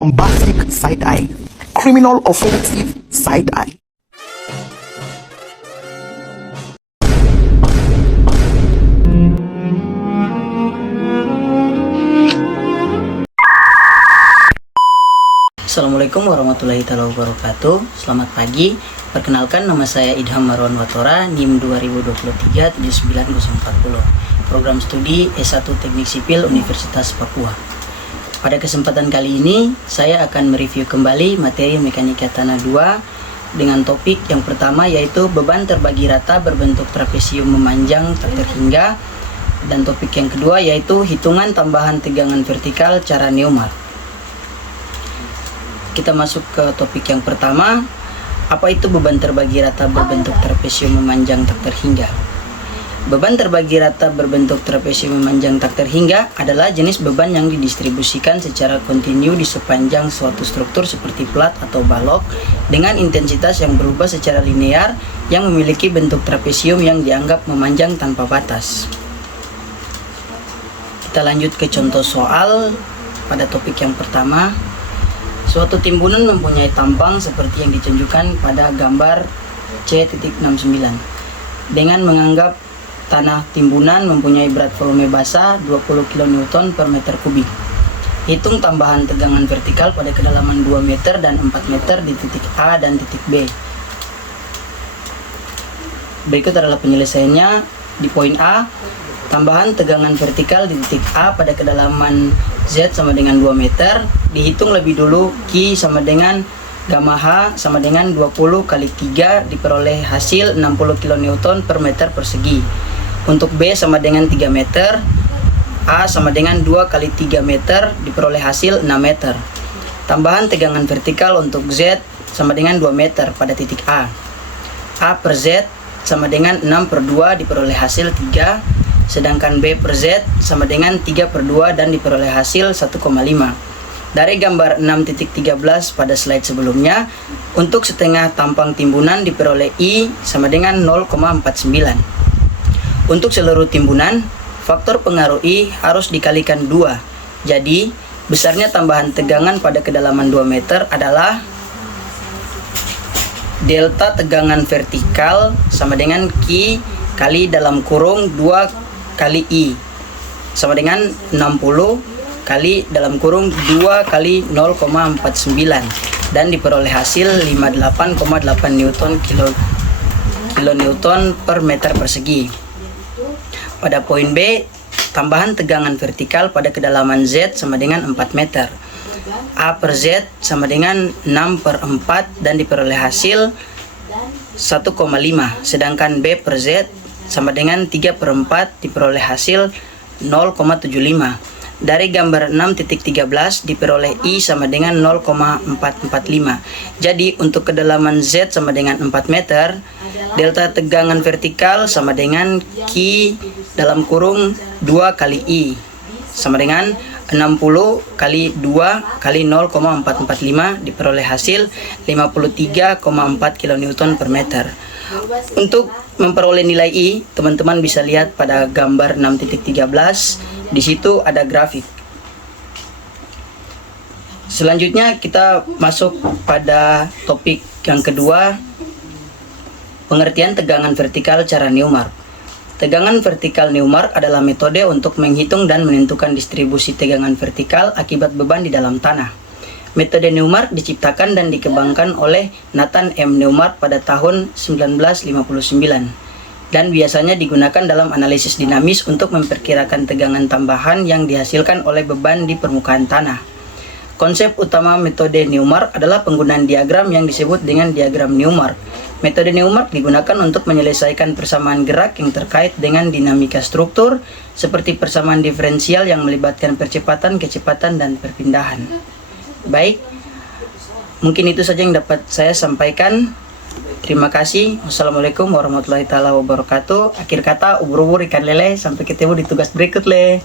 Bombastic side-eye, criminal offensive side-eye. Assalamualaikum warahmatullahi wabarakatuh. Selamat pagi. Perkenalkan, nama saya Idham Marwan Watora, NIM 2023 79040. Program studi S1 Teknik Sipil Universitas Papua. Pada kesempatan kali ini, saya akan mereview kembali materi Mekanika Tanah 2 dengan topik yang pertama, yaitu beban terbagi rata berbentuk trapesium memanjang tak terhingga, dan topik yang kedua yaitu hitungan tambahan tegangan vertikal cara Newmark. Kita masuk ke topik yang pertama. Apa itu beban terbagi rata berbentuk trapesium memanjang tak terhingga? Beban terbagi rata berbentuk trapesium memanjang tak terhingga adalah jenis beban yang didistribusikan secara kontinu di sepanjang suatu struktur seperti plat atau balok dengan intensitas yang berubah secara linear yang memiliki bentuk trapesium yang dianggap memanjang tanpa batas. Kita lanjut ke contoh soal pada topik yang pertama. Suatu timbunan mempunyai tampang seperti yang ditunjukkan pada gambar C.69 dengan menganggap tanah timbunan mempunyai berat volume basah 20 kN per meter kubik. Hitung tambahan tegangan vertikal pada kedalaman 2 meter dan 4 meter di titik A dan titik B. Berikut adalah penyelesaiannya. Di poin A, tambahan tegangan vertikal di titik A pada kedalaman Z sama dengan 2 meter. Dihitung lebih dulu Q sama dengan gamma H sama dengan 20 kali 3 diperoleh hasil 60 kN per meter persegi. Untuk B sama dengan 3 meter, A sama dengan 2 kali 3 meter diperoleh hasil 6 meter. Tambahan tegangan vertikal untuk Z sama dengan 2 meter pada titik A. A per Z sama dengan 6 per 2 diperoleh hasil 3, sedangkan B per Z sama dengan 3 per 2 dan diperoleh hasil 1,5. Dari gambar 6.13 pada slide sebelumnya, untuk setengah tampang timbunan diperoleh I sama dengan 0,49. Untuk seluruh timbunan, faktor pengaruh I harus dikalikan 2. Jadi, besarnya tambahan tegangan pada kedalaman 2 meter adalah delta tegangan vertikal sama dengan Q kali dalam kurung 2 kali I sama dengan 60 kali dalam kurung 2 kali 0,49 dan diperoleh hasil 58,8 kilonewton per meter persegi. Pada poin B, tambahan tegangan vertikal pada kedalaman Z sama dengan 4 meter. A per Z sama dengan 6 per 4 dan diperoleh hasil 1,5. Sedangkan B per Z sama dengan 3 per 4 diperoleh hasil 0,75. Dari gambar 6.13 diperoleh I sama dengan 0,445. Jadi untuk kedalaman Z sama dengan 4 meter, delta tegangan vertikal sama dengan Q dalam kurung 2 kali I sama dengan 60 kali 2 kali 0,445 diperoleh hasil 53,4 kN per meter. Untuk memperoleh nilai I, teman-teman bisa lihat pada gambar 6.13. Di situ ada grafik. Selanjutnya kita masuk pada topik yang kedua, pengertian tegangan vertikal cara Newmark. Tegangan vertikal Newmark adalah metode untuk menghitung dan menentukan distribusi tegangan vertikal akibat beban di dalam tanah. Metode Newmark diciptakan dan dikembangkan oleh Nathan M. Newmark pada tahun 1959 dan biasanya digunakan dalam analisis dinamis untuk memperkirakan tegangan tambahan yang dihasilkan oleh beban di permukaan tanah. Konsep utama metode Newmark adalah penggunaan diagram yang disebut dengan diagram Newmark. Metode Newmark digunakan untuk menyelesaikan persamaan gerak yang terkait dengan dinamika struktur, seperti persamaan diferensial yang melibatkan percepatan, kecepatan, dan perpindahan. Baik, mungkin itu saja yang dapat saya sampaikan. Terima kasih. Wassalamualaikum warahmatullahi wabarakatuh. Akhir kata, ubur-ubur ikan lele. Sampai ketemu di tugas berikut, le.